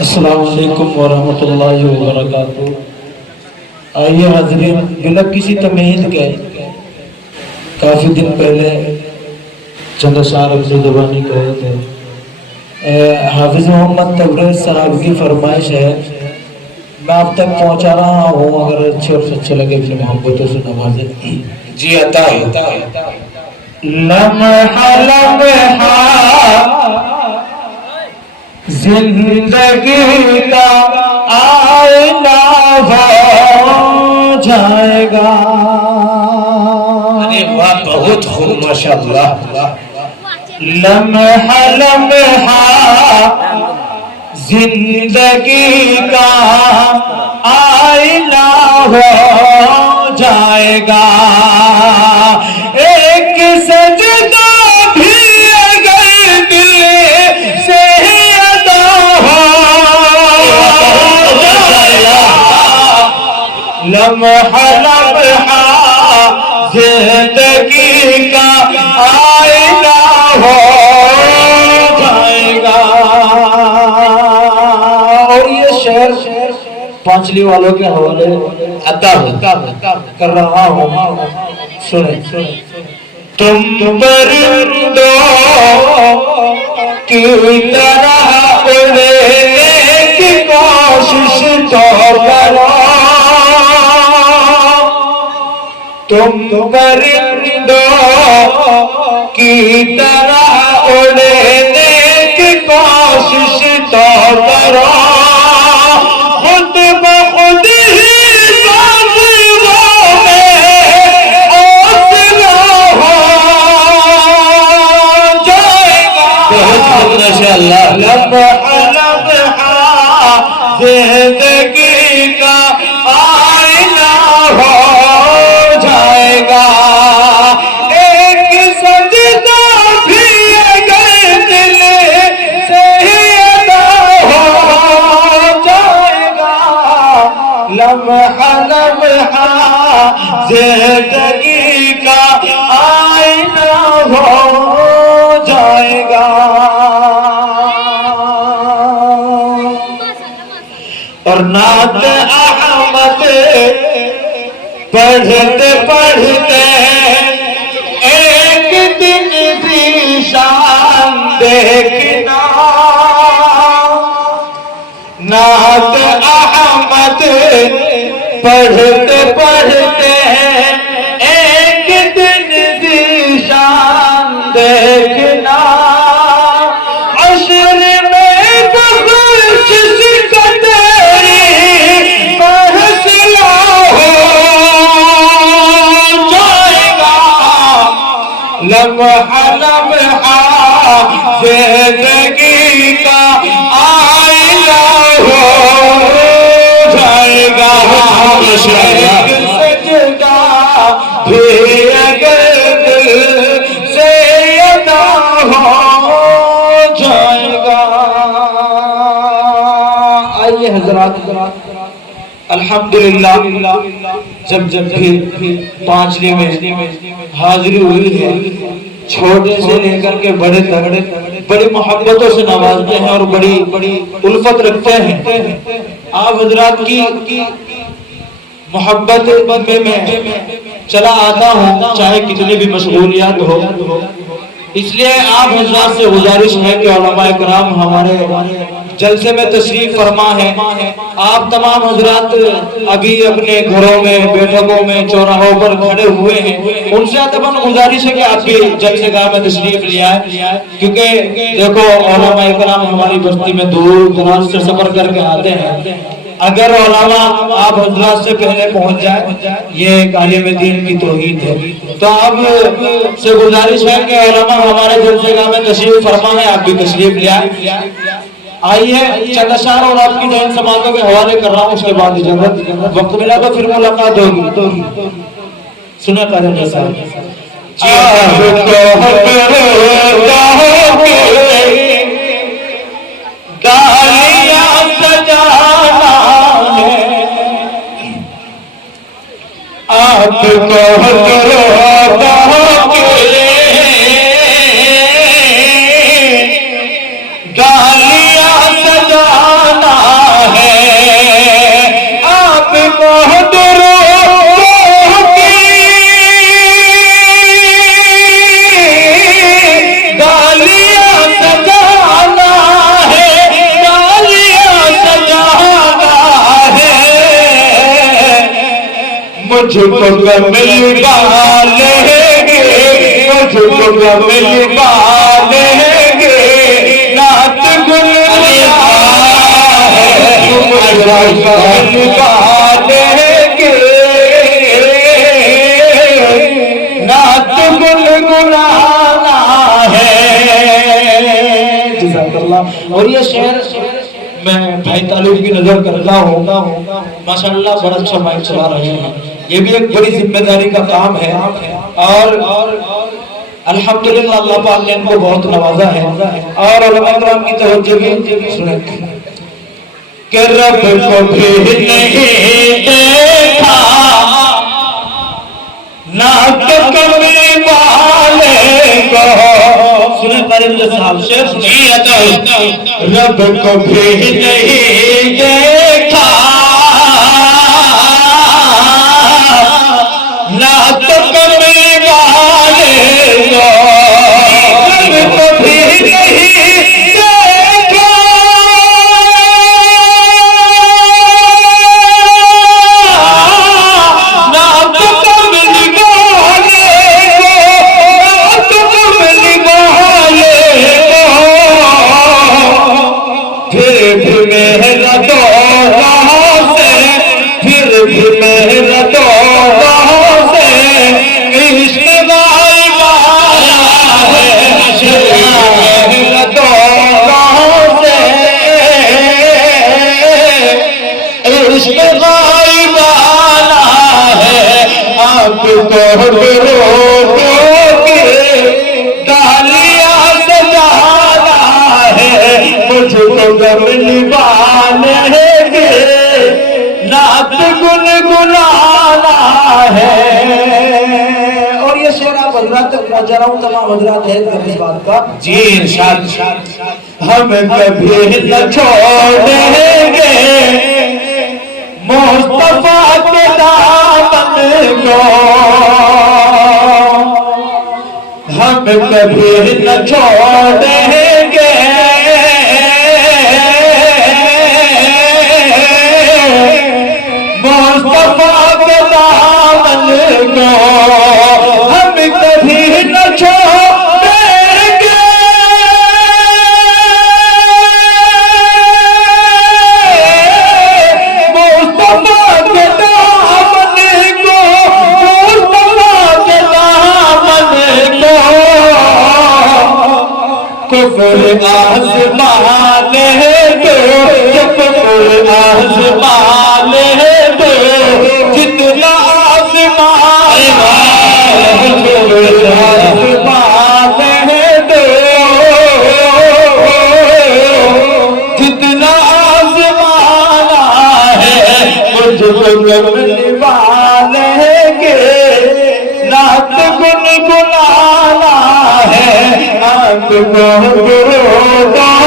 السلام علیکم ورحمۃ اللہ وبرکاتہ۔ آئیے حاضرین، بلا کسی تمہید کے کافی دن پہلے چند اشعار اپنی زبانی کہے تھے۔ حافظ محمد تبریز صاحب کی فرمائش ہے، میں آپ تک پہنچا رہا ہوں، اگر اچھے اور سچے لگے پھر محبتوں سے نوازیں۔ جی عطا ہے۔ لمحہ لمحہ زندگی کا آئینہ ہو جائے گا۔ ارے واہ، بہت خوب، ماشاءاللہ۔ لمحہ لمحہ زندگی کا آئینہ ہو جائے گا، ایک سجدہ بھی اگر دل سے ادا ہو جائے گا۔ لمحہ لمحہ زندگی کا آئینہ ہو جائے گا۔ اور یہ شعر پانچلی والوں کے حوالے عطا کر رہا ہوں، سنیں۔ تم پرندوں کی طرح اڑنے کی کوشش تو کرو، تم پرندوں کی طرح اڑنے کی کوشش تو کرو، خود بخود ہی سبزوں میں حوصلہ ہو جائے گا۔ بہت خوب، ماشاءاللہ۔ لمحہ لمحہ زندگی کا آئینہ ہو جائے گا، ایک سجدہ بھی اگر دل سے ادا ہو جائے گا۔ لمحہ لمحہ زندگی کا آئینہ ہو جائے گا۔ اور نعت احمد پڑھتے پڑھتے ایک دن بھی شان دیکھنا، نعت احمد پڑھتے پڑھتے ایک دن بھی شان دیکھنا، عشر میں بخشش کا تیری فیصلہ ہو جائے گا۔ لمحہ لمحہ زندگی کا آئینہ ہو جائے گا، ایک سجدہ بھی اگر دل سے ادا ہو جائے گا۔ آئیے حضرات، الحمدللہ جب بھی پانچلی میں حاضری ہوئی ہے، چھوٹے سے لے کر کے بڑے تک بڑی محبتوں سے نوازتے ہیں اور بڑی الفت رکھتے ہیں۔ آپ حضرات کی محبت میں چلا آتا ہوں، چاہے کتنی بھی مشغولیات ہو، اس لیے آپ حضرات سے گزارش ہے کہ علماء کرام ہمارے جلسے میں تشریف فرما ہے۔ آپ تمام حضرات ابھی اپنے گھروں میں، بیٹھکوں میں، چوراہوں پر کھڑے ہوئے ہیں، ان سے ادباً گزارش ہے کہ آپ بھی جلسے گاہ میں تشریف لے آئے، کیونکہ دیکھو علماء کرام ہماری بستی میں دور دراز سے سفر کر کے آتے ہیں، اگر علماء آپ حضرات سے پہلے پہنچ جائے یہ ایک عالم دین کی توہین ہے۔ تو آپ سے گزارش ہے کہ علماء ہمارے جلسے گاہ میں تشریف فرما ہے، آپ بھی تشریف لے آئے۔ آئیے چند اشعار اور آپ کی ذہن سماعتوں کے حوالے کر رہا ہوں، اس کے بعد اجازت، وقت ملا تو پھر ملاقات ہوگی۔ سنیں قادر صاحب۔ گالیاں سجانا ہے آپ کو گالیاں سجانا کو کمل والے گے مجھ کو کمل والے گے نعت گل والے گے نعت گل گلانا ہے جزاک اللہ اور یہ شعر میں بھائی طالب کی نظر کرتا ہوں ماشاءاللہ بڑا اچھا مائک چلا رہے ہیں یہ بھی ایک بڑی ذمہ داری کا کام ہے اور الحمدللہ اللہ پاک نے ان کو بہت نوازا ہے اور علماء کرام کی توجہ بھی سنیں کہ رب کو بھی نہیں دیکھا نہ کملی والے کو سنیں قریب صاحب شعر سنیں رب کو بھی نہیں دیکھا نہ کملی والے کو رب کو بھی نہیں دیکھا اور یہ شعر آپ حضرات تک پہنچا رہا ہوں تمام حضرات ہے اس بات کا جی ارشاد ہم کبھی نہ چھوڑیں گے مصطفیٰ کے دامن کو ہم کبھی نہ چھوڑیں گے مصطفیٰ کے دامن کو ہم کبھی نہ چھوڑیں گے مصطفیٰ کے دامن کو مصطفیٰ کے دامن کو کفر آزمان دو کفر آزمان دو جتنا آزمان دو جتنا آزمان ہے مجھ کو کمل والے گے نعت گن گلانا ہے آپ کو درود